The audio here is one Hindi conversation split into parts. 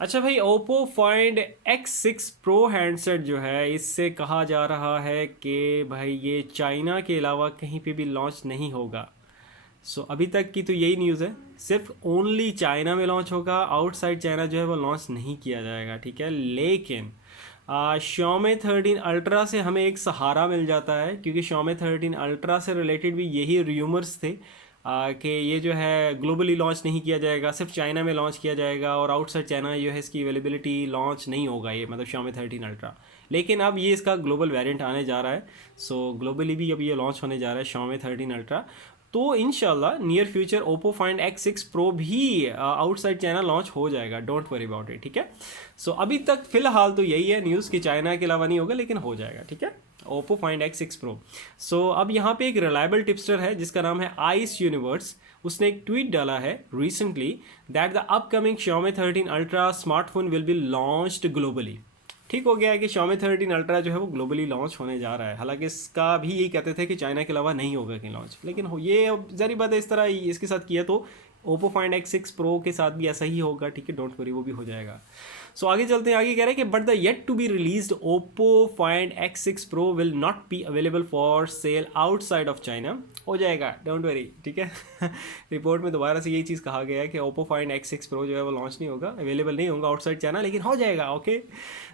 अच्छा भाई, Oppo Find X6 Pro handset जो है, इससे कहा जा रहा है कि भाई ये चाइना के अलावा कहीं पे भी लॉन्च नहीं होगा। सो अभी तक की तो यही न्यूज़ है, सिर्फ ओनली चाइना में लॉन्च होगा, आउटसाइड चाइना जो है वो लॉन्च नहीं किया जाएगा, ठीक है। लेकिन Xiaomi 13 अल्ट्रा से हमें एक सहारा मिल जाता है, क्योंकि Xiaomi 13 अल्ट्रा से रिलेटेड भी यही र्यूमर्स थे कि ये जो है ग्लोबली लॉन्च नहीं किया जाएगा, सिर्फ चाइना में लॉन्च किया जाएगा और आउटसाइड चाइना जो है इसकी अवेलेबिलिटी लॉन्च नहीं होगा, ये मतलब Xiaomi 13 अल्ट्रा। लेकिन अब ये इसका ग्लोबल वेरिएंट आने जा रहा है, सो ग्लोबली भी अब ये लॉन्च होने जा रहा है Xiaomi 13 अल्ट्रा। तो इंशाल्लाह near future Oppo Find X6 Pro भी आउटसाइड चाइना लॉन्च हो जाएगा, डोंट वरी अबाउट इट, ठीक है। सो अभी तक फिलहाल तो यही है न्यूज़ कि चाइना के अलावा नहीं होगा, लेकिन हो जाएगा, ठीक है। Oppo Find X6 Pro। सो अब यहाँ पे एक रिलायबल टिप्सटर है जिसका नाम है आइस यूनिवर्स, उसने एक ट्वीट डाला है recently that the upcoming Xiaomi 13 ultra smartphone will be launched globally. ठीक हो गया है कि Xiaomi 13 अल्ट्रा जो है वो ग्लोबली लॉन्च होने जा रहा है। हालांकि इसका भी यही कहते थे कि चाइना के अलावा नहीं होगा कहीं लॉन्च, लेकिन हो ये अब ज़ाहिर बात है, इस तरह इसके साथ किया तो Oppo Find X6 Pro के साथ भी ऐसा ही होगा, ठीक है, डोंट वरी, वो भी हो जाएगा। सो आगे चलते हैं, आगे कह रहे हैं कि but the yet to be released Oppo Find X6 Pro will not be available for sale outside of China. हो जाएगा, डोंट वरी, ठीक है। रिपोर्ट में दोबारा से यही चीज़ कहा गया है कि Oppo Find X6 Pro जो है वो लॉन्च नहीं होगा, अवेलेबल नहीं होगा आउटसाइड चाइना, लेकिन हो जाएगा, ओके।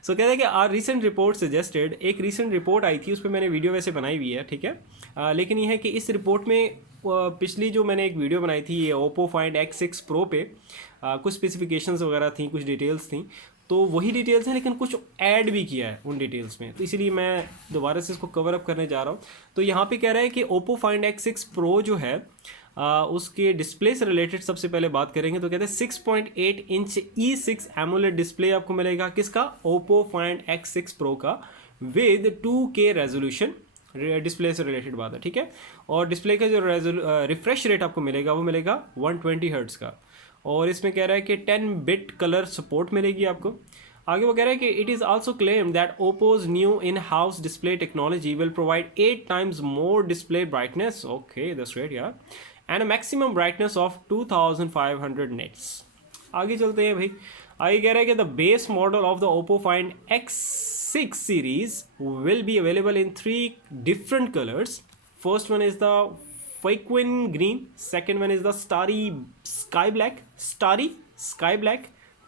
सो कहते हैं कि आर रीसेंट रिपोर्ट सजेस्टेड, एक रीसेंट रिपोर्ट आई थी, उस पर मैंने वीडियो वैसे बनाई हुई है, ठीक है। लेकिन ये है कि इस रिपोर्ट में पिछली जो मैंने एक वीडियो बनाई थी ये Oppo Find X6 Pro पे कुछ स्पेसिफिकेशंस वगैरह थी, कुछ डिटेल्स थी, तो वही डिटेल्स हैं, लेकिन कुछ ऐड भी किया है उन डिटेल्स में, तो इसीलिए मैं दोबारा से इसको कवर अप करने जा रहा हूँ। तो यहाँ पे कह रहा है कि Oppo Find X6 Pro जो है उसके डिस्प्ले से रिलेटेड सबसे पहले बात करेंगे, तो कहते हैं 6.8 इंच E6 एमोलेड डिस्प्ले आपको मिलेगा, किसका, Oppo Find X6 Pro का, विद 2K रेजोल्यूशन, डिस्प्ले से रिलेटेड बात है, ठीक है। और डिस्प्ले का जो रिफ्रेश रेट आपको मिलेगा वो मिलेगा 120 हर्ट्ज़ का, और इसमें कह रहा है कि 10 बिट कलर सपोर्ट मिलेगी आपको। आगे वो कह रहा है कि it is also claim that Oppo's new in house display technology will provide 8 times more display brightness, okay that's great यार, and a maximum brightness of 2500 nits. आगे चलते हैं भाई, आगे कह रहा है कि the base model of the Oppo Find X6 series will be available in 3 different colors. First one is the Faquin green, second one is the starry sky black,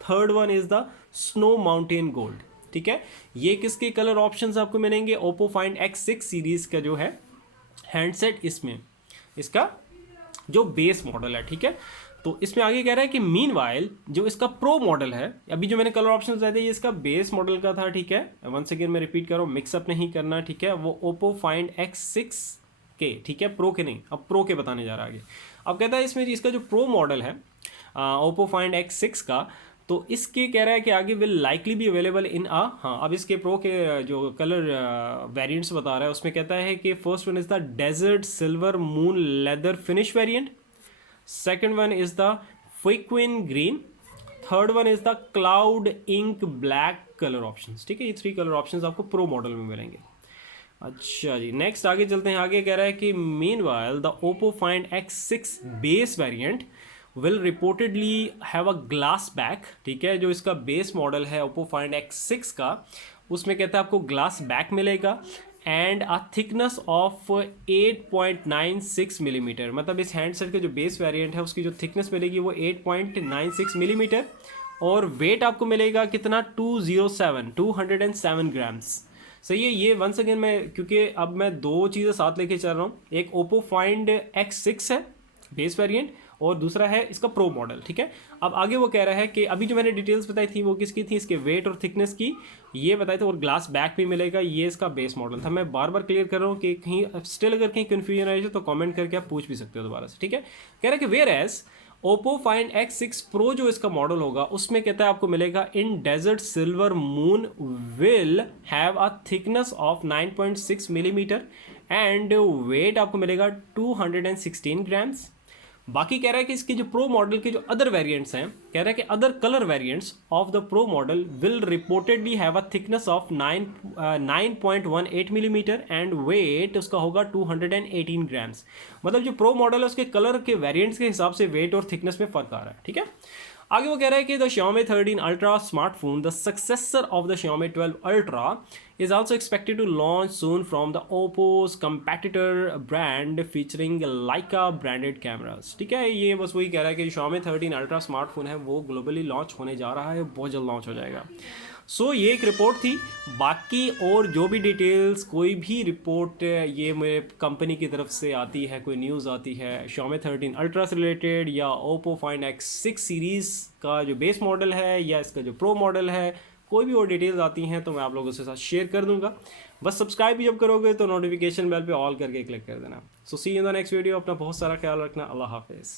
third one is the snow mountain gold, ठीक है। ये किसके कलर ऑप्शंस आपको मिलेंगे, Oppo Find X6 सीरीज का जो है हैंडसेट, इसमें इसका जो बेस मॉडल है, ठीक है। तो इसमें आगे कह रहा है कि मीनवाइल जो इसका प्रो मॉडल है, अभी जो मैंने कलर ऑप्शन बताए थे ये इसका बेस मॉडल का था, ठीक है। वंस अगेन मैं रिपीट कर रहा हूँ, मिक्सअप नहीं करना, ठीक है। वो Oppo Find X6 के, ठीक है, प्रो के नहीं, अब प्रो के बताने जा रहा है आगे। अब कहता है इसमें इसका जो प्रो मॉडल है Oppo Find X6 का, तो इसके कह रहा है कि आगे will likely be available in हाँ, अब इसके प्रो के जो कलर वेरिएंट्स बता रहा है उसमें कहता है कि first one is the desert silver moon leather finish variant, second one is the Faquin green, third one is the cloud ink black colour options, ठीक है। ये 3 कलर ऑप्शंस आपको प्रो मॉडल में मिलेंगे। अच्छा जी, नेक्स्ट आगे चलते हैं, आगे कह रहा है कि meanwhile the Oppo Find X6 base variant will reportedly have a glass back, ठीक है। जो इसका बेस मॉडल है Oppo Find X6 का, उसमें कहता है आपको ग्लास बैक मिलेगा and a thickness of 8.96 millimetre, मतलब इस हैंडसेट के जो बेस वेरिएंट है उसकी जो थिकनेस मिलेगी वो 8.96 मिलीमीटर, और वेट आपको मिलेगा कितना, 207 ग्राम्स। सही है। ये वंस अगेन मैं, क्योंकि अब मैं 2 चीज़ें साथ लेके चल रहा हूँ, एक Oppo Find X6 है बेस वेरिएंट, और दूसरा है इसका प्रो मॉडल, ठीक है। अब आगे वो कह रहा है कि अभी जो मैंने डिटेल्स बताई थी वो किसकी थी, इसके वेट और थिकनेस की, ये बताए थे, और ग्लास बैक भी मिलेगा, ये इसका बेस मॉडल था। मैं बार बार क्लियर कर रहा हूँ कि कहीं स्टिल अगर कहीं कन्फ्यूजन आए तो कमेंट करके आप पूछ भी सकते हो दोबारा से, ठीक है। कह रहा है कि whereas Oppo Find X6 Pro जो इसका मॉडल होगा उसमें कहता है आपको मिलेगा in desert silver moon will have a thickness of 9.6 millimetre and weight आपको मिलेगा 216 ग्राम्स। बाकी कह रहा है कि इसके जो प्रो मॉडल के जो अदर वेरिएंट्स हैं, कह रहा है कि other colour variants of the pro model will reportedly have a thickness of 9.18 millimetre and weight उसका होगा 218 ग्राम्स। मतलब जो प्रो मॉडल है उसके कलर के वेरिएंट्स के हिसाब से वेट और थिकनेस में फ़र्क आ रहा है, ठीक है। आगे वो कह रहा है कि the Xiaomi 13 Ultra smartphone, the successor of the Xiaomi 12 Ultra, is also expected to launch soon from the Oppo's competitor brand featuring Leica branded cameras. ठीक है, ये बस वही कह रहा है कि Xiaomi 13 Ultra स्मार्टफोन है वो ग्लोबली लॉन्च होने जा रहा है, बहुत जल्द लॉन्च हो जाएगा. सो ये एक रिपोर्ट थी. बाकी और जो भी डिटेल्स, कोई भी रिपोर्ट ये मेरे कंपनी की तरफ से आती है, कोई न्यूज़ आती है Xiaomi 13 अल्ट्रा से रिलेटेड या Oppo Find X6 सीरीज़ का जो बेस मॉडल है या इसका जो प्रो मॉडल है, कोई भी और डिटेल्स आती हैं तो मैं आप लोगों के साथ शेयर कर दूंगा. बस सब्सक्राइब भी जब करोगे तो नोटिफिकेशन बेल पे ऑल करके क्लिक कर देना. सो सी इन द नेक्स्ट वीडियो. अपना बहुत सारा ख्याल रखना. अल्लाह हाफिज़.